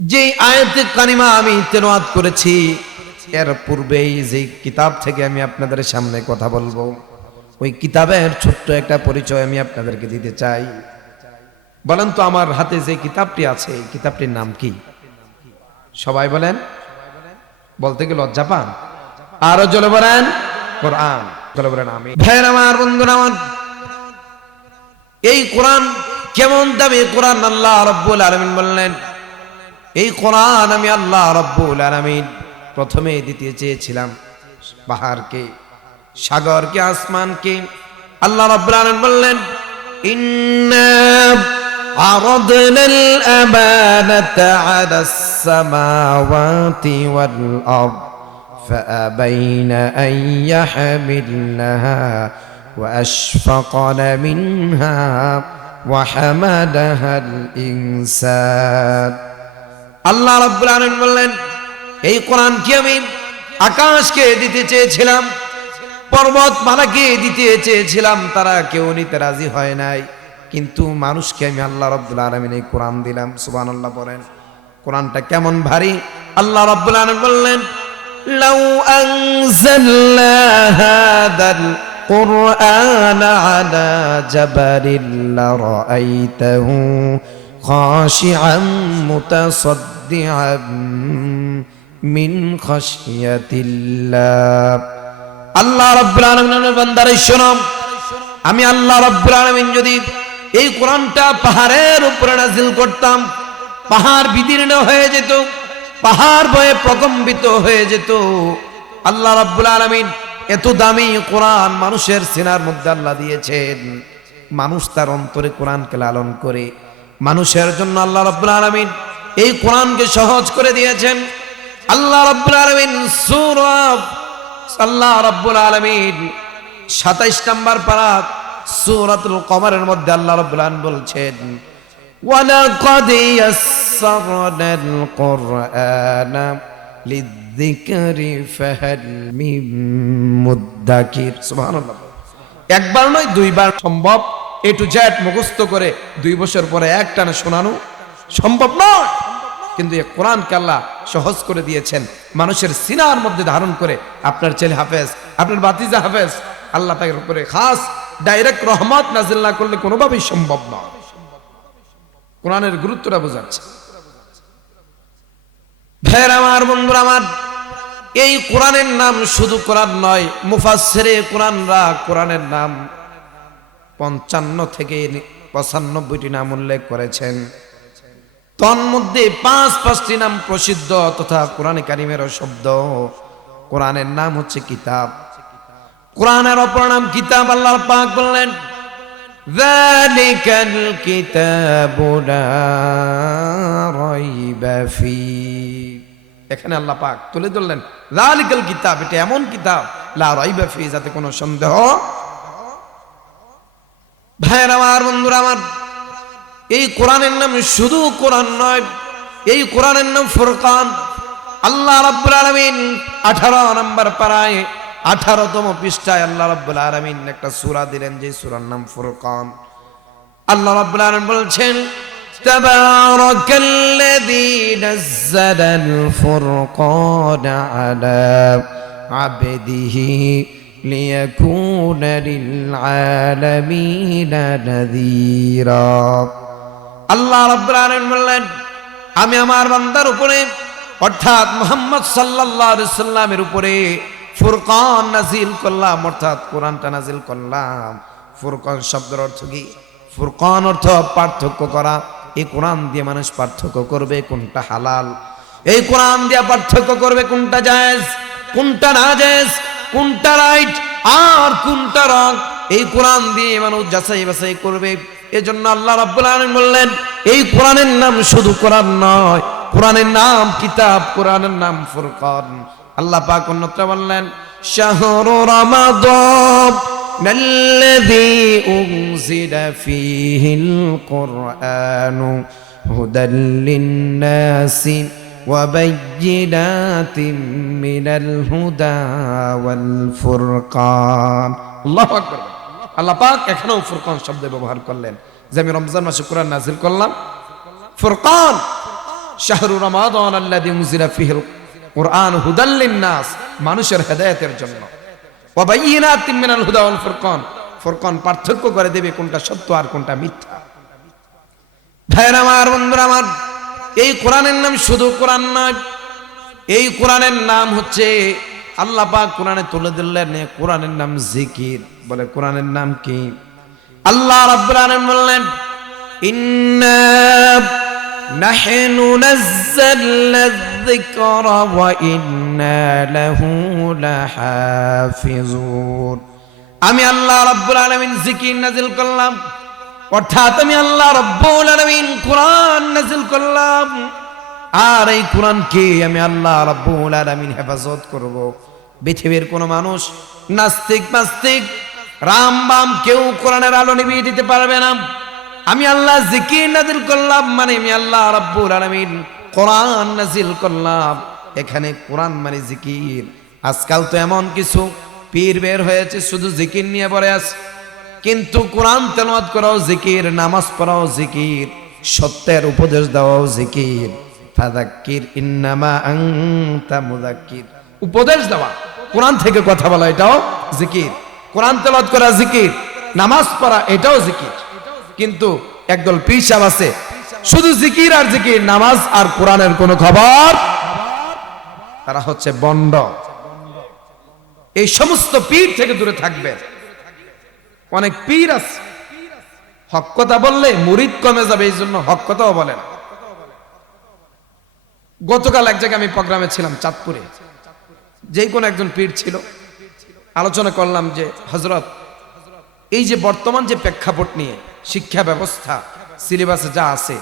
যে আয়াতে কানিমা আমি তেলাওয়াত করেছি, এর পূর্বেই যে কিতাব থেকে আমি আপনাদের সামনে কথা বলব, ওই কিতাবের ছোট্ট একটা পরিচয় আমি আপনাদেরকে দিতে চাই। বলেন তো, আমার হাতে যে কিতাবটি আছে, এই কিতাবটির নাম কি? সবাই বলেন। বলতে গেলে লজ্জা পান? আরও জলে বলেন। কোরআন। জলে বলেন আমি ভাইয়ের আমার, বন্ধুরা আমার, এই কোরআন কেমন দামি? কোরআন আল্লাহ রব্বুল আলমিন বললেন এই কোরআন আমি আল্লাহ রব্বুল আলমিন প্রথমে দিতে চেয়েছিলাম পাহাড়কে সাগরকে আসমানকে আল্লাহ রব্বুল আলমিন বললেন ইন্না عرضنا الأمانة على السماوات والأرض فأبين أن يحملنها وأشفقن منها وحمدها الإنسان আল্লাহ রাব্বুল আলামিন বললেন এই কোরআন কি আমি আকাশকে দিতে চেয়েছিলাম পর্বতমালাকে দিতে চেয়েছিলাম তারা কেউ নিতে রাজি হয় নাই কিন্তু মানুষকে আমি আল্লাহ রব্বুল আলমিন এই কোরআন দিলাম সুবান আল্লাহ বলেন কোরআনটা কেমন ভারী আল্লাহ রব্বুল আলম বললেন لو أنزلنا هذا القرآن على جبل لرأيته خاشعا متصدعا من خشية الله আল্লাহ রব্বুল আলমিনের বান্দারে শোনাম আমি আল্লাহ রব্বুল আলমিন যদি এই কোরআনটা পাহাড়ের উপরে নাজিল করতাম পাহাড় বিদীর্ণ হয়ে যেত পাহাড় বয়ে প্রকম্বিত হয়ে যেত আল্লাহ রাব্বুল আলামিন এত দামি কোরআন মানুষের সিনার মধ্যে আল্লাহ দিয়েছেন মানুষ তার অন্তরে কোরআনকে লালন করে মানুষের জন্য আল্লাহ রাব্বুল আলামিন এই কোরআনকে সহজ করে দিয়েছেন আল্লাহ রাব্বুল আলামিন সূরা আল্লাহ রাব্বুল আলামিন 27 নম্বর পারা সূরাতুল কমরের মধ্যে আল্লাহ রাব্বুল আলামিন বলছেন ولقد يسرنا القرآن للذكر فهل من مدكر سبحان الله একবার নয় দুইবার সম্ভব এ টু জেড মুখস্থ করে দুই বছর পরে এক টানে শোনানো সম্ভব নয় কিন্তু এই কোরআনকে আল্লাহ সহজ করে দিয়েছেন। মানুষের সিনার মধ্যে ধারণ করে আপনার ছেলে হাফেজ, আপনার বাতিজা হাফেজ, আল্লাহ তাকে উপরে খাস ডাইরেক্ট রহমত নাজিল না করলে কোনোভাবেই সম্ভব নয় কোরআনের গুরুত্বটা বোঝাচ্ছে। ভাইয়ের আমার, বন্ধুরা আমার, এই কোরআনের নাম শুধু কোরআন নয়, মুফাসসিরে কোরআনরা কোরআনের নাম পঞ্চান্ন থেকে পঁচানব্বইটি নাম উল্লেখ করেছেন। তন্মধ্যে পাঁচ, পাঁচটি নাম প্রসিদ্ধ তথা কোরআনে কারিমের শব্দ। কোরআনের নাম হচ্ছে কিতাব। কোরআনের অপর নাম কিতাব আল্লাহ পাক বললেন, যালিকাল কিতাবু লা ফি। এখানে আল্লাহ পাক তুলে ধরলেন জালিকাল কিতাব, এটা এমন কিতাব, লা রাইবা ফি, যাতে কোনো সন্দেহ। ভাইয়ের আমার, বন্ধুরা আমার এই কোরআনের নাম শুধু কোরআন নয়, এই কোরআনের নাম ফুরকান। আল্লাহ রব্বুল আলামিন 18 নম্বর পারায় 18তম পৃষ্ঠায় আল্লাহ রব্বুল আলামিন একটা সূরা দিলেন যে সুরার নাম ফুরকান। আল্লাহ রব্বুল আলামিন বলছেন, তাবারাকাল্লাযী নাযালাল ফুরকান আলা আবদিহি লিয়াকুনা লিল আলামিনা নাযীরা। আল্লাহ বললেন, আমি আমার বান্দার উপরে, অর্থাৎ মোহাম্মদ সাল্লামের উপরে ফুরকান নাজিল করলাম, অর্থাৎ কোরআনটা নাজিল করলাম। ফুরকান শব্দের অর্থ কি? ফুরকান অর্থ পার্থক্য করা। এই কোরআন দিয়ে মানুষ পার্থক্য করবে, কোনটা হালাল? এই কোরআন দিয়ে পার্থক্য করবে, কোনটা জায়েজ? কোনটা না জায়েজ কোনটা রাইট? আর কোনটা রং? এই কোরআন দিয়ে মানুষ যাচাই বাছাই করবে। এজন্য আল্লাহ রাব্বুল আলামিন বললেন এই কোরআনের নাম শুধু কোরআন নয় কোরআনের নাম কিতাব কোরআনের নাম ফুরকান আল্লাহ পাক অন্যত্র বললেন শাহরু রমাদান الذي أنزل فيه القرآن هدى للناس وبينات من الهدى والفرقان الله أكبر আল্লাহ পাক এখানেও ফুরকান শব্দ ব্যবহার করলেন। যে আমি রমজান মাসে কোরআন নাজিল করলাম, ফুরকান, শাহরু রমাদান আল্লাযী উনজিলা ফিহিল কুরআন হুদাল লিন-নাস, মানুষের হেদায়েতের জন্য। ওয়া বাইয়িনাতিন মিনাল হুদা ওয়াল ফুরকান ফুরকান পার্থক্য করে দেবে কোনটা সত্য আর কোনটা মিথ্যা। ভাইয়ের আমার, বন্ধুরা আমার, এই কোরআনের নাম শুধু কোরআন নয়, এই কোরআনের নাম হচ্ছে আল্লাহ কোরআনে তুলে দিলেন কোরআনের নাম জিকির। বলে কোরআনের নাম কি? আল্লাহ রাব্বুল আলামিন বললেন, ইন্না নাহনু নাযালনা যিকরা ওয়া ইন্না লাহু লাহাফিজুন। আমি আল্লাহ রাব্বুল আলামিন জিকির নাজিল করলাম। অর্থাৎ আমি আল্লাহ রব্বুল আলামিন কোরআন নাজিল করলাম। আর এই কোরআনকে আমি আল্লাহ রব্বুল আলামিন হেফাজত করব। পৃথিবীর কোন মানুষ নাস্তিক নাস্তিক রাম বাম কেউ কোরআনের আলো নিভিয়ে দিতে পারবে না। আমি আল্লাহ জিকির নাজিল করলাম মানে আমি আল্লাহ রব্বুল আলামিন কোরআন নাজিল করলাম। এখানে কোরআন মানে জিকির। আজকাল তো এমন কিছু পীর বের হয়েছে, শুধু জিকির নিয়ে পড়ে আছে। কিন্তু কোরআন তেলাওয়াত করাও জিকির, নামাজ পড়াও জিকির, সত্যের উপদেশ দেওয়াও জিকির। উপদেশ দেওয়া। কোরআন থেকে কথা বলা, এটাও জিকির। কোরআন তেলাওয়াত করা জিকির। নামাজ পড়া, এটাও জিকির। কিন্তু একদল পীর সাহেব আছে, শুধু জিকির আর জিকির, নামাজ আর কোরআনের কোনো খবর? তারা হচ্ছে বন্ড। এই সমস্ত পীর থেকে দূরে থাকবে। অনেক পীর আছে। হক কথা বললে মুরিদ কমে যাবে এই জন্য হক কথাও বলে না। গতকাল এক জায়গায় আমি প্রোগ্রামে ছিলাম, চাঁদপুরে। যেই কোন একজন পীর ছিল। আলোচনা করলাম যে হজরত এই যে বর্তমান যে প্রেক্ষাপট নিয়ে শিক্ষা ব্যবস্থা, সিলেবাসে যা আছে,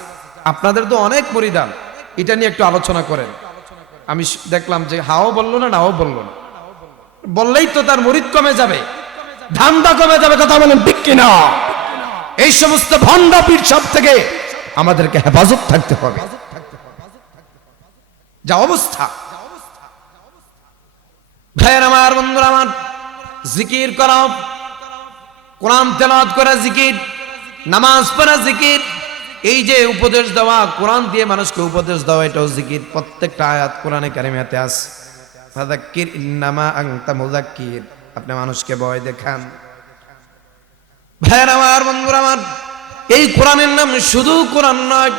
আপনাদের তো অনেক পরিধান। এটা নিয়ে একটু আলোচনা করেন। আমি দেখলাম যে, হাও বলল না, নাও বলল না। বললেই তো তার মরিদ কমে যাবে। ধান্দা কমে যাবে, কথা বলেন ঠিক কিনা? এই সমস্ত ভণ্ডা পীর সব থেকে আমাদেরকে হেফাজত থাকতে হবে। যা অবস্থা। ভাইয়ের আমার, বন্ধুরা আমার, জিকির করাও কোরআন তেলাওয়াত করা জিকির, নামাজ পড়া জিকির, এই যে উপদেশ দেওয়া, কোরআন দিয়ে মানুষকে উপদেশ দেওয়া, এটাও জিকির। প্রত্যেকটা আয়াত কোরআনে কারিমাতে আছে। ফাদাক্কির ইন্নামা আনতা মুযাক্কির। আপনি মানুষকে ভয় দেখান। ভাইয়ের আমার, বন্ধুরা আমার, এই কোরআনের নাম শুধু কোরআন নয়,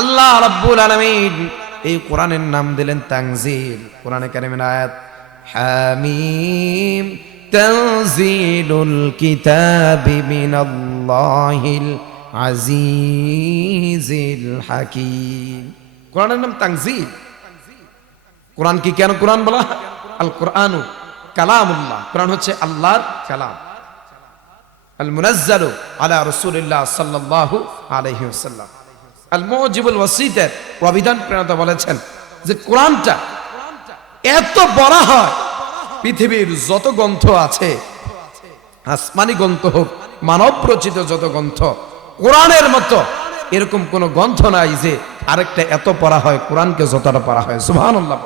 আল্লাহ রাব্বুল আলামিন এই কোরআনের নাম দিলেন তানজিল। কোরআনে কারিমের আয়াত, হামিম তানজিলুল কিতাবি মিনাল্লাহিল আজিজিল হাকিম। কোরআনের নাম তানজিল। কোরআন কি কেন কোরআন বলা? আল কোরআনু কালামুল্লাহ। কোরআন হচ্ছে আল্লাহর কালাম। আল মুনাজ্জালু আলা রাসূলিল্লাহ সাল্লাল্লাহু আলাইহি ওয়াসাল্লাম। আল মুজিবুল ওয়াসিদের প্রবিধান প্রণেতা বলেছেন যে কোরআনটা এত বড় হয়, পৃথিবীর যত গ্রন্থ আছে, আসমানি গ্রন্থ হোক মানব রচিত যত গ্রন্থ, কোরআনের মতো এরকম কোন গ্রন্থ নাই যে আরেকটা এত পড়া হয়, কোরআনকে যতটা পড়া হয় সুবহানাল্লাহ।